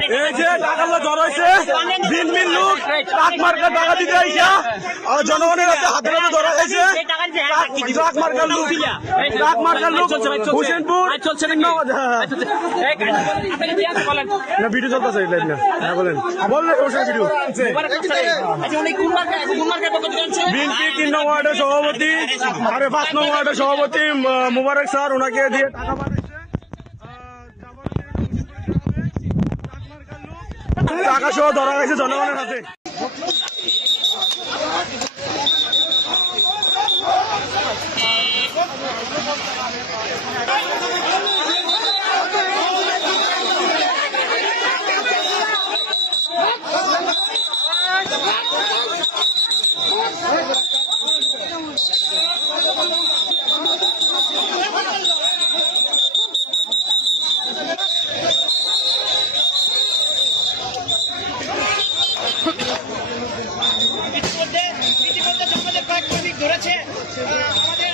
এই যে টাকাগুলো জড়ো হয়েছে ভিন ভিন লোক ট্রাক মার্কার টাকা দিতে আইসা জনগণের হাতে হাতে ধরা হয়েছে ট্রাক মার্কার লোক হুসেনপুর না ভিডিও চলতেছে বলেন বললেন ভিডিও বিএনপি 3 নং ওয়ার্ডের সভাপতি আর 5 নং ওয়ার্ডের সভাপতি মোবারক স্যার ওনাকে দিয়ে টাকা পাঠাচ্ছে টাকা সহ ধরা গেছে জনগণের হাতে। ধরেছে আমাদের